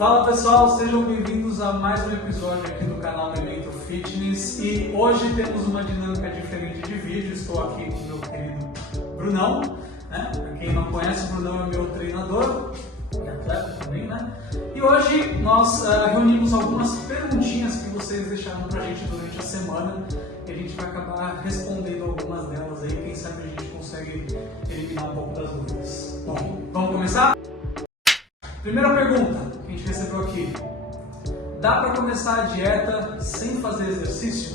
Fala pessoal, sejam bem-vindos a mais um episódio aqui do canal Memento Fitness e hoje temos uma dinâmica diferente de vídeo. Estou aqui com o meu querido Brunão, né? Pra quem não conhece, o Brunão é meu treinador e atleta também, né? E hoje nós reunimos algumas perguntinhas que vocês deixaram pra gente durante a semana e a gente vai acabar respondendo algumas delas aí, quem sabe a gente consegue eliminar um pouco das dúvidas. Bom, vamos começar? Primeira pergunta que a gente recebeu aqui: dá para começar a dieta sem fazer exercício?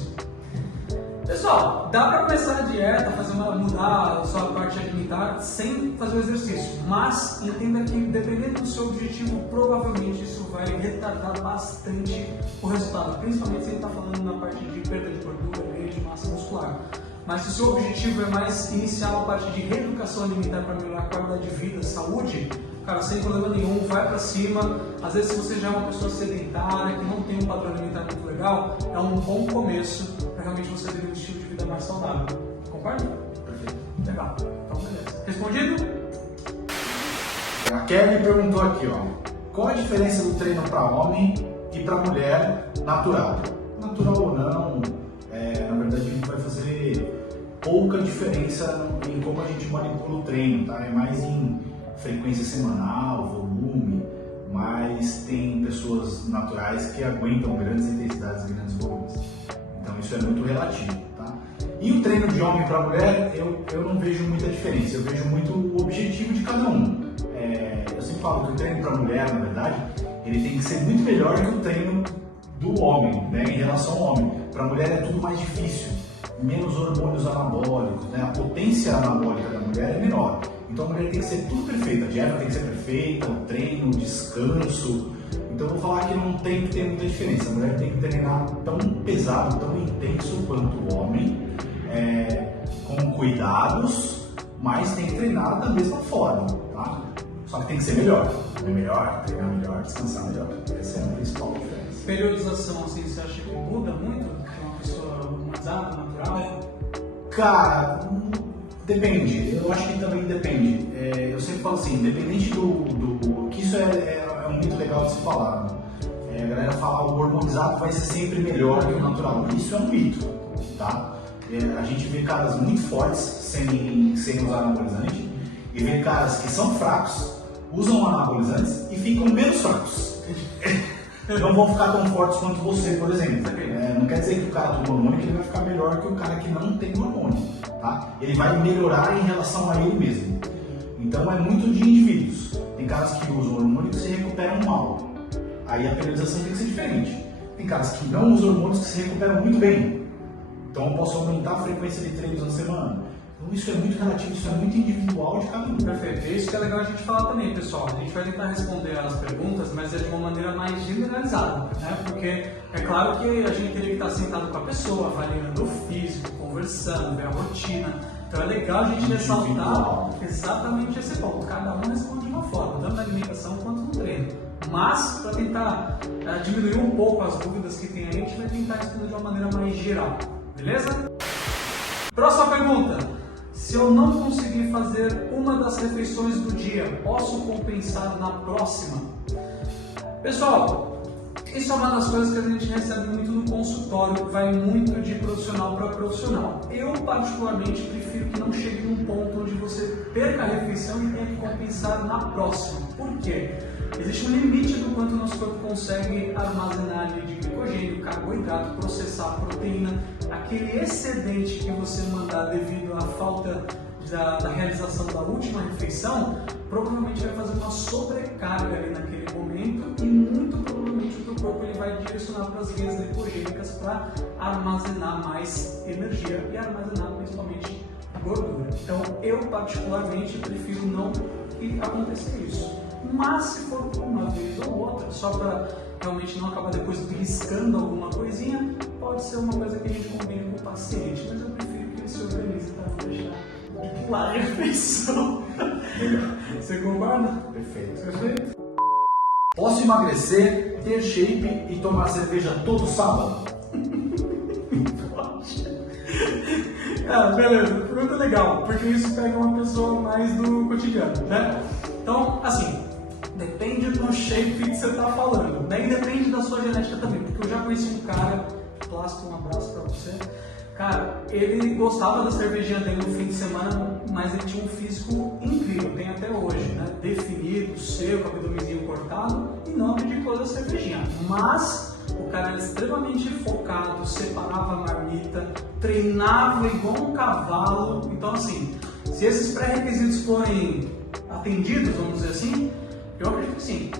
Pessoal, dá para começar a dieta, mudar a sua parte alimentar sem fazer o exercício, mas entenda que dependendo do seu objetivo, provavelmente isso vai retardar bastante o resultado, principalmente se ele está falando na parte de perda de gordura, ganho de massa muscular. Mas se o seu objetivo é mais iniciar a parte de reeducação alimentar para melhorar a qualidade de vida, saúde, cara, sem problema nenhum, vai pra cima. Às vezes, se você já é uma pessoa sedentária, que não tem um padrão alimentar muito legal, é um bom começo para realmente você ter um estilo de vida mais saudável. Concorda? Perfeito. Legal. Então, beleza. Respondido? A Kelly perguntou aqui, ó, qual a diferença do treino para homem e para mulher natural? Natural ou não, na verdade a gente vai fazer pouca diferença em como a gente manipula o treino, tá? É mais em frequência semanal, volume, mas tem pessoas naturais que aguentam grandes intensidades e grandes volumes. Então isso é muito relativo, tá? E o treino de homem para mulher, eu não vejo muita diferença, eu vejo muito o objetivo de cada um. Eu sempre falo que o treino para mulher, na verdade, ele tem que ser muito melhor que o treino do homem, né, em relação ao homem. Para a mulher é tudo mais difícil, menos hormônios anabólicos, né? A potência anabólica da mulher é menor. Então a mulher tem que ser tudo perfeito, a dieta tem que ser perfeita, o treino, o descanso. Então eu vou falar que não tem que ter muita diferença. A mulher tem que treinar tão pesado, tão intenso quanto o homem, com cuidados, mas tem que treinar da mesma forma, tá? Só que tem que ser melhor, comer melhor, treinar melhor, descansar melhor. Essa é a principal diferença. Periodização, assim, você acha que muda muito? É uma pessoa humanizada, natural? Cara, depende. Eu acho que também depende. Eu sempre falo assim, independente do que isso é um mito legal de se falar. Né? A galera fala o hormonizado vai ser sempre melhor que o natural. Isso é um mito, tá? A gente vê caras muito fortes sem usar anabolizante e vê caras que são fracos, usam anabolizantes e ficam menos fracos. Não vão ficar tão fortes quanto você, por exemplo. Não quer dizer que o cara do hormônio que ele vai ficar melhor que o cara que não tem hormônio, tá? Ele vai melhorar em relação a ele mesmo. Então é muito de indivíduos. Tem caras que usam hormônio que se recuperam mal. Aí a periodização tem que ser diferente. Tem caras que não usam hormônios que se recuperam muito bem. Então eu posso aumentar a frequência de treinos na semana. Então isso é muito relativo, isso é muito individual de cada um. Perfeito. É isso que é legal a gente falar também, pessoal. A gente vai tentar responder as perguntas, mas é de uma maneira mais generalizada, né? Porque é claro que a gente teria que estar sentado com a pessoa, avaliando o físico, conversando, ver a rotina. Então é legal a gente ressaltar exatamente esse ponto. Cada um responde de uma forma, tanto na alimentação quanto no treino. Mas, para tentar diminuir um pouco as dúvidas que tem aí, a gente vai tentar responder de uma maneira mais geral. Beleza? Próxima pergunta. Se eu não conseguir fazer uma das refeições do dia, posso compensar na próxima? Pessoal, isso é uma das coisas que a gente recebe muito no consultório, vai muito de profissional para profissional. Eu, particularmente, prefiro que não chegue num ponto onde você perca a refeição e tenha que compensar na próxima. Por quê? Existe um limite do quanto o nosso corpo consegue armazenar de glicogênio, carboidrato, processar proteína. Aquele excedente que você mandar devido à falta da realização da última refeição, provavelmente vai fazer uma sobrecarga ali naquele momento e muito provavelmente o teu corpo ele vai direcionar para as vias glicogênicas para armazenar mais energia e armazenar principalmente gordura. Então eu particularmente prefiro não que aconteça isso. Mas se for por uma vez ou outra, só para realmente não acabar depois beliscando alguma coisinha, pode ser uma coisa que a gente combine com o paciente, mas eu prefiro que ele se organize para não deixar de pular a refeição. Você concorda? Perfeito. Perfeito? Posso emagrecer, ter shape e tomar cerveja todo sábado? Beleza, pergunta legal, porque isso pega uma pessoa mais do cotidiano, né? Então, assim, Depende do shape que você está falando. Daí depende da sua genética também, porque eu já conheci um cara, Plástico, um abraço para você. Cara, ele gostava da cervejinha dele no fim de semana, mas ele tinha um físico incrível, tem até hoje, né? Definido, seco, abdômenzinho cortado, e não abdicou da cervejinha. Mas o cara era extremamente focado, separava a marmita, treinava igual um cavalo. Então, assim, se esses pré-requisitos forem atendidos, vamos dizer assim, eu acredito que sim,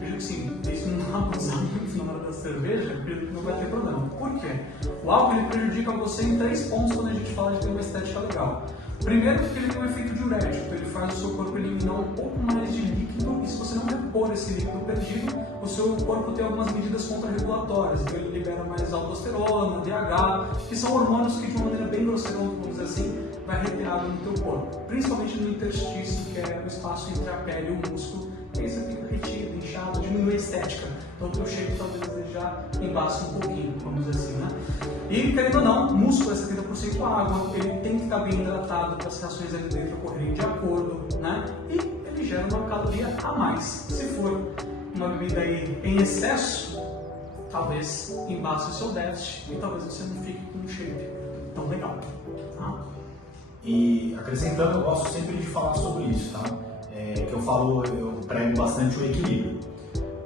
isso não abusar muito na hora da cerveja, eu acredito que não vai ter problema. Por quê? O álcool ele prejudica você em 3 pontos quando a gente fala de ter uma estética legal. Primeiro, porque ele tem um efeito diurético, ele faz o seu corpo eliminar um pouco mais de líquido, e se você não repor esse líquido perdido, o seu corpo tem algumas medidas contrarregulatórias, então ele libera mais aldosterona, DH, que são hormônios que de uma maneira bem grosseira, vamos dizer assim, vai reter água no teu corpo, principalmente no interstício, que é o espaço entre a pele e o músculo, e aí você fica retido, inchado, diminui a estética, então o teu shape talvez já embaça um pouquinho, vamos dizer assim, né? E, querendo ou não, músculo é 70% água, ele tem que estar bem hidratado para as reações ali dentro ocorrerem de acordo, né? E ele gera uma caloria a mais. Se for uma bebida aí em excesso, talvez embace o seu déficit e talvez você não fique com um shape tão legal, tá? E acrescentando, eu gosto sempre de falar sobre isso, tá? Que eu prego bastante o equilíbrio.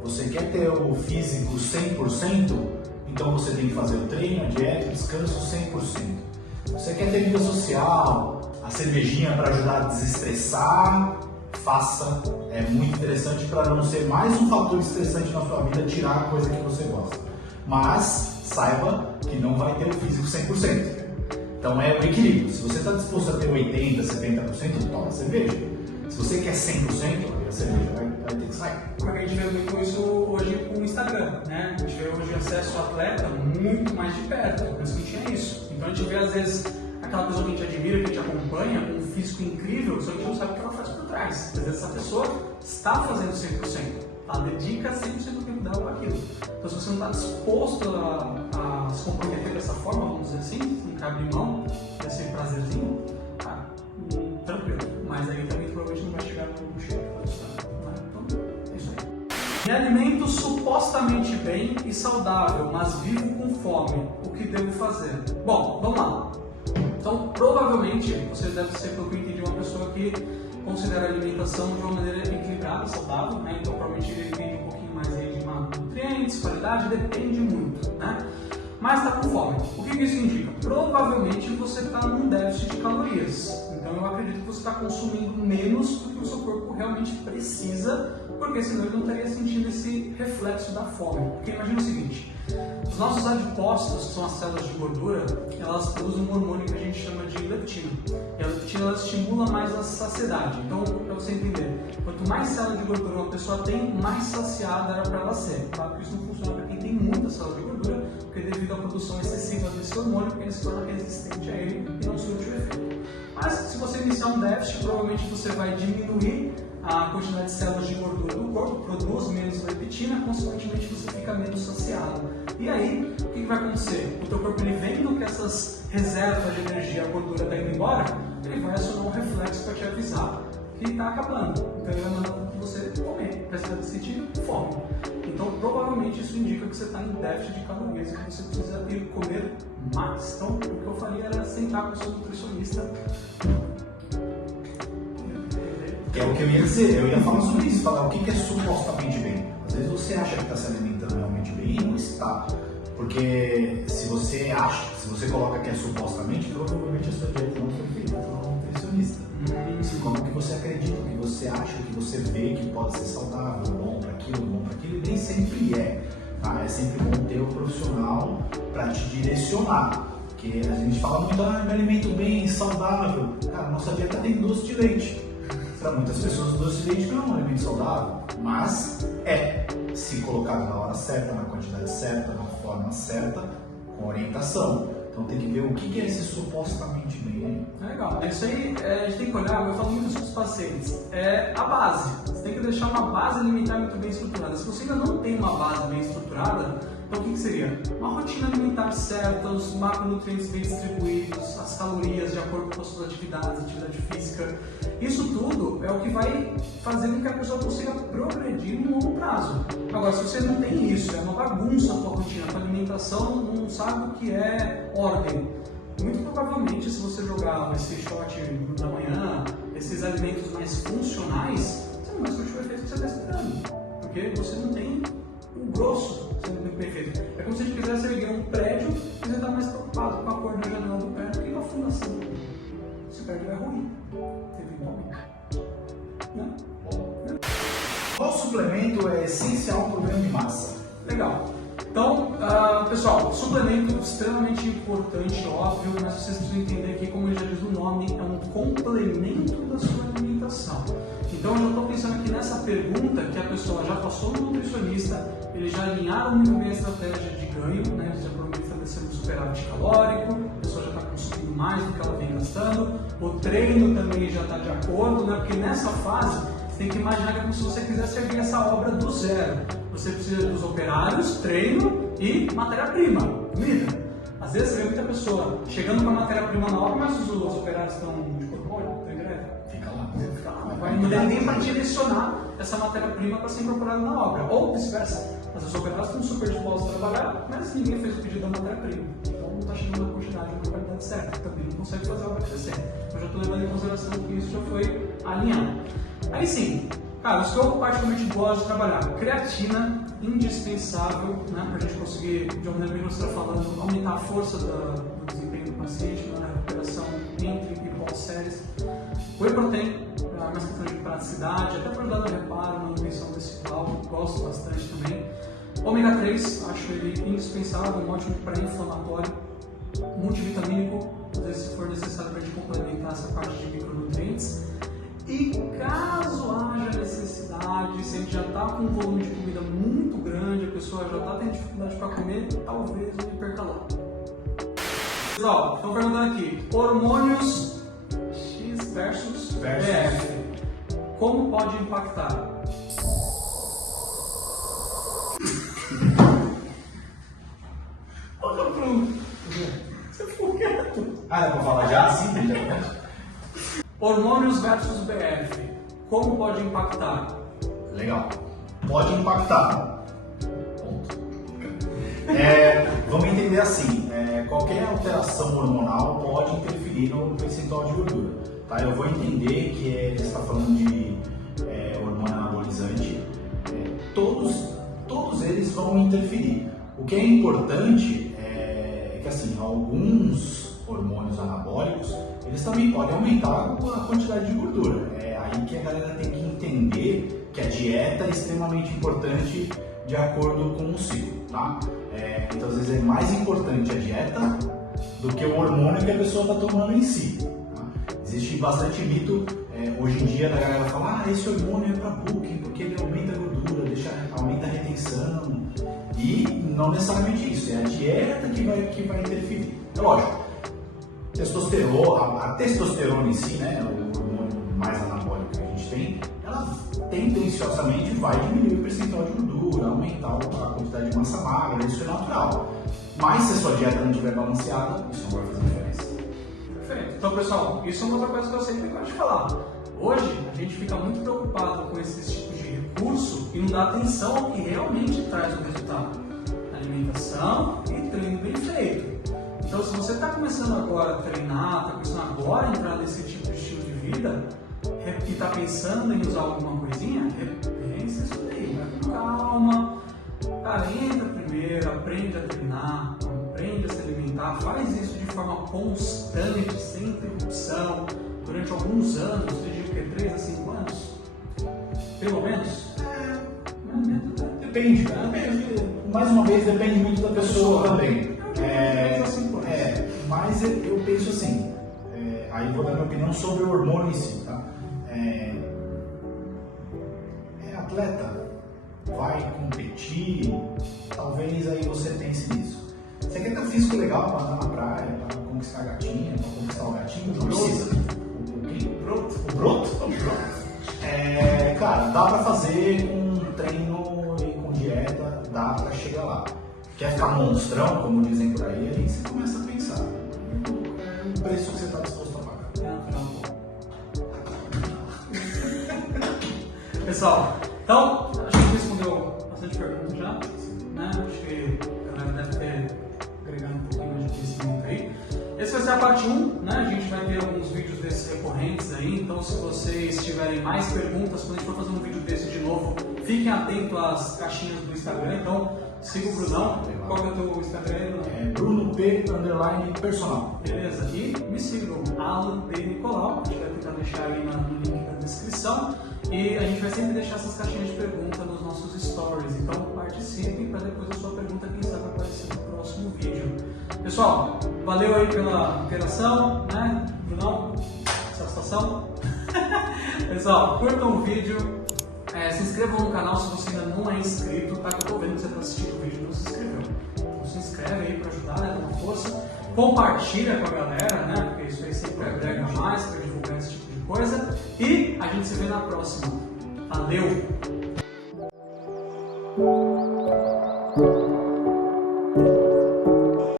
Você quer ter o físico 100%? Então você tem que fazer o treino, a dieta, o descanso 100%. Você quer ter vida social, a cervejinha para ajudar a desestressar, faça. É muito interessante para não ser mais um fator estressante na sua vida, tirar a coisa que você gosta. Mas saiba que não vai ter o físico 100%. Então é o equilíbrio. Se você está disposto a ter 80%, 70%, toma cerveja. Se você quer 100%, a cerveja vai ter que sair. Porque a gente vê muito isso hoje com o Instagram, né? A gente vê hoje acesso ao atleta muito mais de perto, antes não tinha isso. Então a gente vê às vezes aquela pessoa que a gente admira, que a gente acompanha, com um físico incrível, só que a gente não sabe o que ela faz por trás. Às vezes essa pessoa está fazendo 100%, ela dedica 100% do tempo dela para aquilo. Então se você não está disposto a se comprometer dessa forma, vamos dizer assim, não cabe mão, desse prazerzinho, tá? Tranquilo. Mas aí também provavelmente não vai chegar no shape. Então, é isso aí. Me alimento supostamente bem e saudável, mas vivo com fome. O que devo fazer? Bom, vamos lá. Então, provavelmente, você deve ser, pelo que eu entendi, uma pessoa que considera a alimentação de uma maneira equilibrada, saudável, né? Então, provavelmente ele entende um pouquinho mais aí de nutrientes, qualidade, depende muito, né? Mas está com fome. O que isso indica? Provavelmente você está num déficit de calorias. Então eu acredito que você está consumindo menos do que o seu corpo realmente precisa, porque senão ele não estaria sentindo esse reflexo da fome. Porque imagina o seguinte, os nossos adipócitos, que são as células de gordura, elas produzem um hormônio que a gente chama de leptina. E a leptina ela estimula mais a saciedade. Então, para você entender, quanto mais célula de gordura uma pessoa tem, mais saciada era para ela ser. Claro que isso não funciona para quem tem muita célula de gordura, porque devido à produção excessiva desse hormônio, ele se torna resistente a ele e não surte o efeito. Mas se você iniciar um déficit, provavelmente você vai diminuir a quantidade de células de gordura do corpo, produz menos leptina, consequentemente você fica menos saciado. E aí, o que vai acontecer? O teu corpo, ele vendo que essas reservas de energia, a gordura está indo embora, ele vai acionar um reflexo para te avisar que está acabando. Então ele vai mandar você comer, para você sentir fome. Então provavelmente isso indica que você está em déficit de calorias e que você precisa ir comer mais. Então o que eu faria era sentar com o seu nutricionista. Que é o que eu ia dizer, eu ia falar sobre isso, falar o que é supostamente bem. Às vezes você acha que está se alimentando realmente bem e não está. Porque se você acha, se você coloca que é supostamente, provavelmente a sua dieta não foi feita por um nutricionista. Como que você acredita, o que você acha, o que você vê que pode ser saudável, bom para aquilo, e nem sempre é. Tá? É sempre bom ter um profissional para te direcionar. Porque a gente fala muito, me alimento bem, saudável. Cara, nossa dieta tem doce de leite. Para muitas pessoas, doce de leite não é um alimento saudável, mas se colocado na hora certa, na quantidade certa, na forma certa, com orientação. Então tem que ver o que é esse supostamente bem. Legal. Isso aí a gente tem que olhar, eu falo muito isso para os pacientes, é a base. Você tem que deixar uma base alimentar muito bem estruturada. Se você ainda não tem uma base bem estruturada, Então o que seria? Uma rotina alimentar certa, os macronutrientes bem distribuídos, as calorias de acordo com as suas atividades, atividade física. Isso tudo é o que vai fazer com que a pessoa consiga progredir no longo prazo. Agora, se você não tem isso, é uma bagunça a tua rotina, a tua alimentação não sabe o que é ordem. Muito provavelmente, se você jogar esse shot da manhã, esses alimentos mais funcionais, você não vai surtir o efeito que você está esperando. Porque você não tem o grosso sendo bem perfeito. É como se a gente quisesse erguer um prédio e você está mais preocupado com a cor da janela do prédio que com a fundação. Esse prédio vai ruir, eventualmente. Qual suplemento é essencial para o ganho de massa? Legal. Então, pessoal, suplemento extremamente importante, óbvio, mas vocês precisam entender que, como já diz o nome, é um complemento da sua alimentação. Então, eu já estou pensando aqui nessa pergunta que a pessoa já passou no nutricionista, eles já alinharam muito bem a estratégia de ganho, né? Eles já provavelmente estabeleceram um superávit calórico, a pessoa já está consumindo mais do que ela vem gastando, o treino também já está de acordo, né? Porque nessa fase, você tem que imaginar que é como se você quisesse erguer essa obra do zero. Você precisa dos operários, treino e matéria-prima, comida. Às vezes você vê muita pessoa chegando com a matéria-prima na obra, mas os operários estão de corpóreo, estão em greve. Fica lá. Não tem nem para direcionar essa matéria-prima para ser incorporada na obra. Ou vice-versa. Às vezes os operários estão super dispostos a trabalhar, mas ninguém fez o pedido da matéria-prima. Então não está chegando na quantidade e na qualidade certa. Também não consegue fazer a obra crescer. Eu já estou levando em consideração que isso já foi alinhado. Aí sim, cara, os que eu particularmente gosto de trabalhar, creatina, indispensável, né, para a gente conseguir, de uma maneira que você está falando, aumentar a força do desempenho do paciente na recuperação entre e pós-séries. Whey protein, mais questão de praticidade, até para ajudar no reparo, manutenção tecidual, gosto bastante também. Ômega 3, acho ele indispensável, um ótimo pré-inflamatório. Multivitamínico, às vezes se for necessário para a gente complementar essa parte de micronutrientes. E caso haja necessidade, se a gente já está com um volume de comida muito grande, a pessoa já está tendo dificuldade para comer, talvez um hipercalórico. Pessoal, estão perguntando aqui, hormônios X versus BF, como pode impactar? Olha pro... Você ficou quieto. Ah, dá pra falar já? Sim, Hormônios versus BF, como pode impactar? Legal. Pode impactar. Ponto. Vamos entender assim, qualquer alteração hormonal pode interferir no percentual de gordura. Tá? Eu vou entender que ele está falando de hormônio anabolizante. Todos eles vão interferir. O que é importante é que assim, alguns hormônios anabólicos eles também podem aumentar a quantidade de gordura. É aí que a galera tem que entender que a dieta é extremamente importante de acordo com o ciclo, tá? Então, às vezes é mais importante a dieta do que o hormônio que a pessoa está tomando em si. Tá? Existe bastante mito hoje em dia da galera falar, esse hormônio é para booking porque ele aumenta a gordura, aumenta a retenção. E não necessariamente isso, é a dieta que vai interferir. É lógico. A testosterona em si, né, o hormônio mais anabólico que a gente tem, ela tendenciosamente vai diminuir o percentual de gordura, aumentar a quantidade de massa magra, isso é natural. Mas se a sua dieta não estiver balanceada, isso não vai fazer diferença. Perfeito. Então, pessoal, isso é uma outra coisa que eu sempre gosto de falar. Hoje, a gente fica muito preocupado com esses tipos de recurso e não dá atenção ao que realmente traz o resultado. Alimentação e treino bem feito. Então, se você está começando agora a treinar, está começando agora a entrar nesse tipo de estilo de vida e está pensando em usar alguma coisinha, repensa isso daí, vai com calma. Cara, entra primeiro, aprende a treinar, aprende a se alimentar, faz isso de forma constante, sem interrupção, durante alguns anos, eu digo que 3 a 5 anos, pelo menos. Depende, mais uma vez depende muito da pessoa também. Mas eu penso assim, aí vou dar minha opinião sobre o hormônio em si, tá? Atleta, vai competir, talvez aí você pense nisso. Você quer ter um físico legal para andar na praia, para conquistar a gatinha, para conquistar o gatinho? Não precisa. O broto? Cara, dá para fazer com treino e com dieta, dá para chegar lá. quer ficar monstrão, como dizem por aí, aí você começa a pensar. O preço que você está disposto a pagar. Pessoal, então, acho que respondeu bastante perguntas já, né? Acho que a galera deve ter agregado um pouquinho mais de conhecimento aí. Esse vai ser a parte 1, né? A gente vai ter alguns vídeos desses recorrentes aí, então se vocês tiverem mais perguntas, quando a gente for fazer um vídeo desse de novo, fiquem atentos às caixinhas do Instagram, então siga o Brunão. Qual que é o teu Instagram? É BrunoP_personal. Beleza? E me sigam, Alan D. Nicolau, a gente vai tentar deixar aí no link da descrição. E a gente vai sempre deixar essas caixinhas de pergunta nos nossos stories, então participem para depois a sua pergunta, quem sabe, aparecer no próximo vídeo. Pessoal, valeu aí pela interação, né? Brunão, satisfação. Pessoal, curtam o vídeo, se inscrevam no canal se você ainda não é inscrito, tá? Que eu tô vendo que você está assistindo o vídeo e não se inscreveu. Então se inscreve aí para ajudar, né? Dá uma força. Compartilha com a galera, né? Porque isso aí sempre agrega mais para divulgar esse tipo de coisa. E a gente se vê na próxima. Valeu!